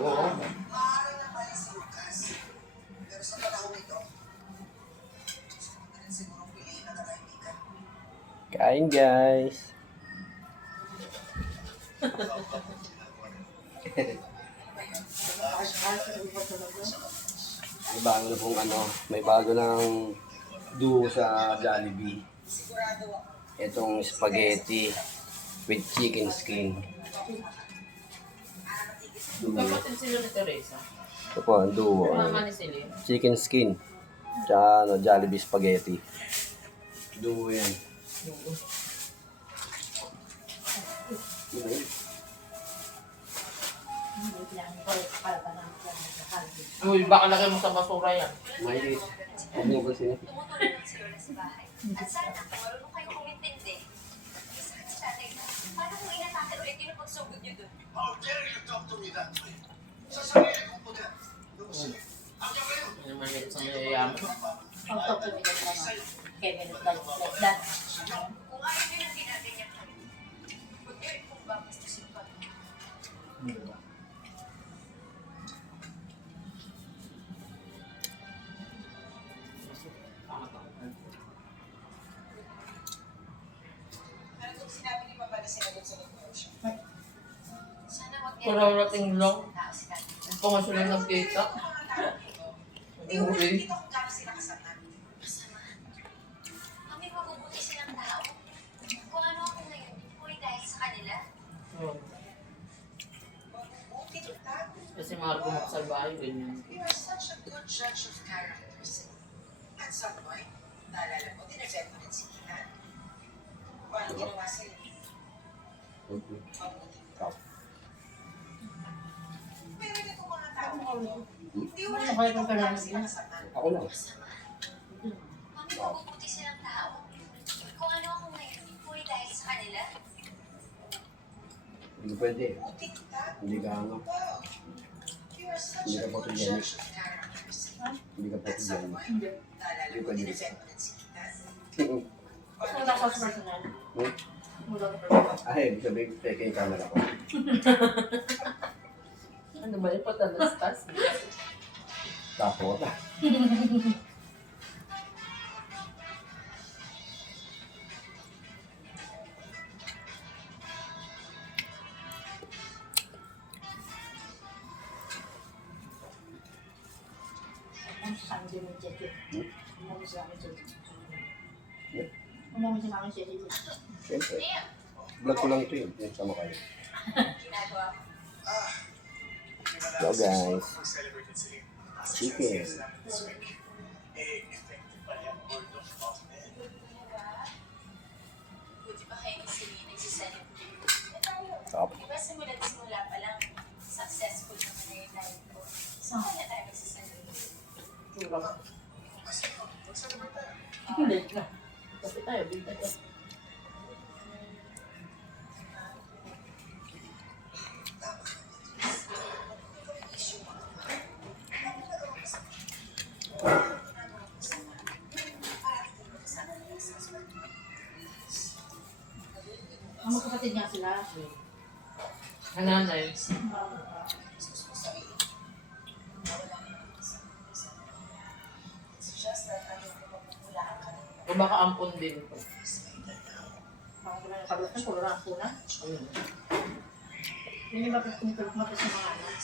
Oo. Maaral na pala si Lucas. Pero sa panahon ito, gusto ko na rin siguro piliin ang katahimikan. Kain guys. May bago na pong may bago ng duo sa Jollibee. Sigurado ako. Itong spaghetti with chicken skin. Duo. Kapatid sila ni Teresa. Ito po, ang duo. Mama ni Celine. Chicken skin. Tsaka Jollibee spaghetti. Duo yan. Uy, baka lagay mo sa basura yan. May umugas yun. Tumutulong lang si Lola sa bahay. At sana, kung marunong kayo kumintindi, sakit si tatay na. Paano kung inatake ulit yung pagsugod niyo dun? How dare you talk to me that way? Sa sarili kong poder. Lucas, ang gagawin mo. Ano naman yun sa mayayaman. Ang talk to me Kevin is like that. Kung ayaw niyo nang ginaganyan kami, huwag niyo rin kung babastusin pa. Ano itong sinabi ni Papa na sinagot sa negosyo? Sana wag niyo Kararating lang. tao si tatay. Ang pangasyon lang ng kita. Hindi ko nakikita kung gano'n sila kasama. Masama. Kami mabubuti silang tao. Kung ano ako ngayon, puri dahil sa kanila. Yun. Mabubuti kita. Kasi Marco magsalbahay, ganyan. You are such a good judge of characters. At some point, naalala mo, dinefend mo din si Ina. Paano ginawa sa'yo? Mabuti. Pero itong mga tao, hindi mo nakikita kung gano'n sila kasama. Ako lang. Masama. Kami mabubuti silang tao. Kung ano ako ngayon, puri dahil sa kanila. Hindi pwede. Mabuti kita. Hindi ka Wow. You are such Hindi a ka good photogenic. judge of characters. Hindi ka At pwede some dyan. point, naalala mo, dinefend mo din si Ina. Paano Wala ginawa ka sa sa'yo? personal. Hmm? Wala ka personal. Ay, ibig sabihin, peke yung camera ko. Ano ba yung patalastas? Tapos, Ano sa akin din yung Jeje? Ano sa akin Jeje? Yeah. Ano sa akin Jeje? siyempre. Vlog ko lang ito yun. Yung sama kayo. Ginagawa ko. Hello guys. Chicken. Buti pa kayo ni Celine nagsiselebrate. Sarap. Diba simula pa lang, successful naman na yung life ko. So, kaya tayo magsiselebrate. Tsura. Hindi. Kasi tayo, bigla tayo. Ang magkapatid niya sila. Nanay. O baka ampon din ito. Baka wala yung kabot na, puro na ako na. Ayun. Yun yung bakit tumitulog mo sa mga anak.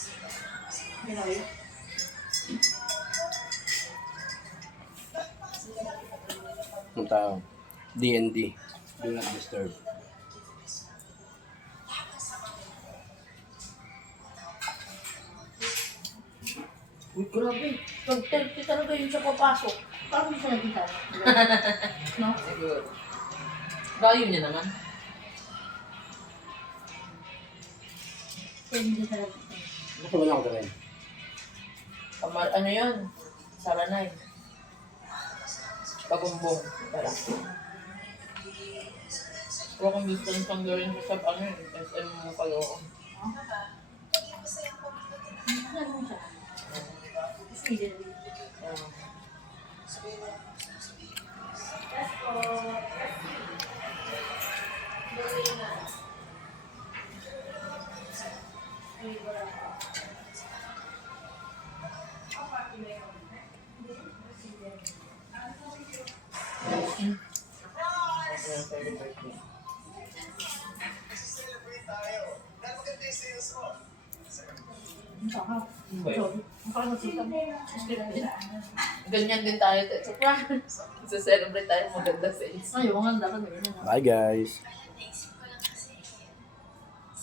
You know yun? Ang tao. DND. Do not disturb. Uy, grabe. Pag-30 talaga yun siya papasok. Paano mo siya nakita? No? Siguro. Dayo niya naman. Kaya hindi siya nakita. Gusto mo lang ako rin. Ano yun? Saranay. Pagumbong. Tara. Huwag kang gusto ng sanggarin sa sab, ano yun, SM mo kayo. Ano mo siya? Kasi hindi. Ang sarap. Sorry. Ang parang nasita mo. Ganyan din tayo. Sa celebrate tayo maganda sa isa. Ay, ang ganda ka na yun. Bye guys. Kaya naisip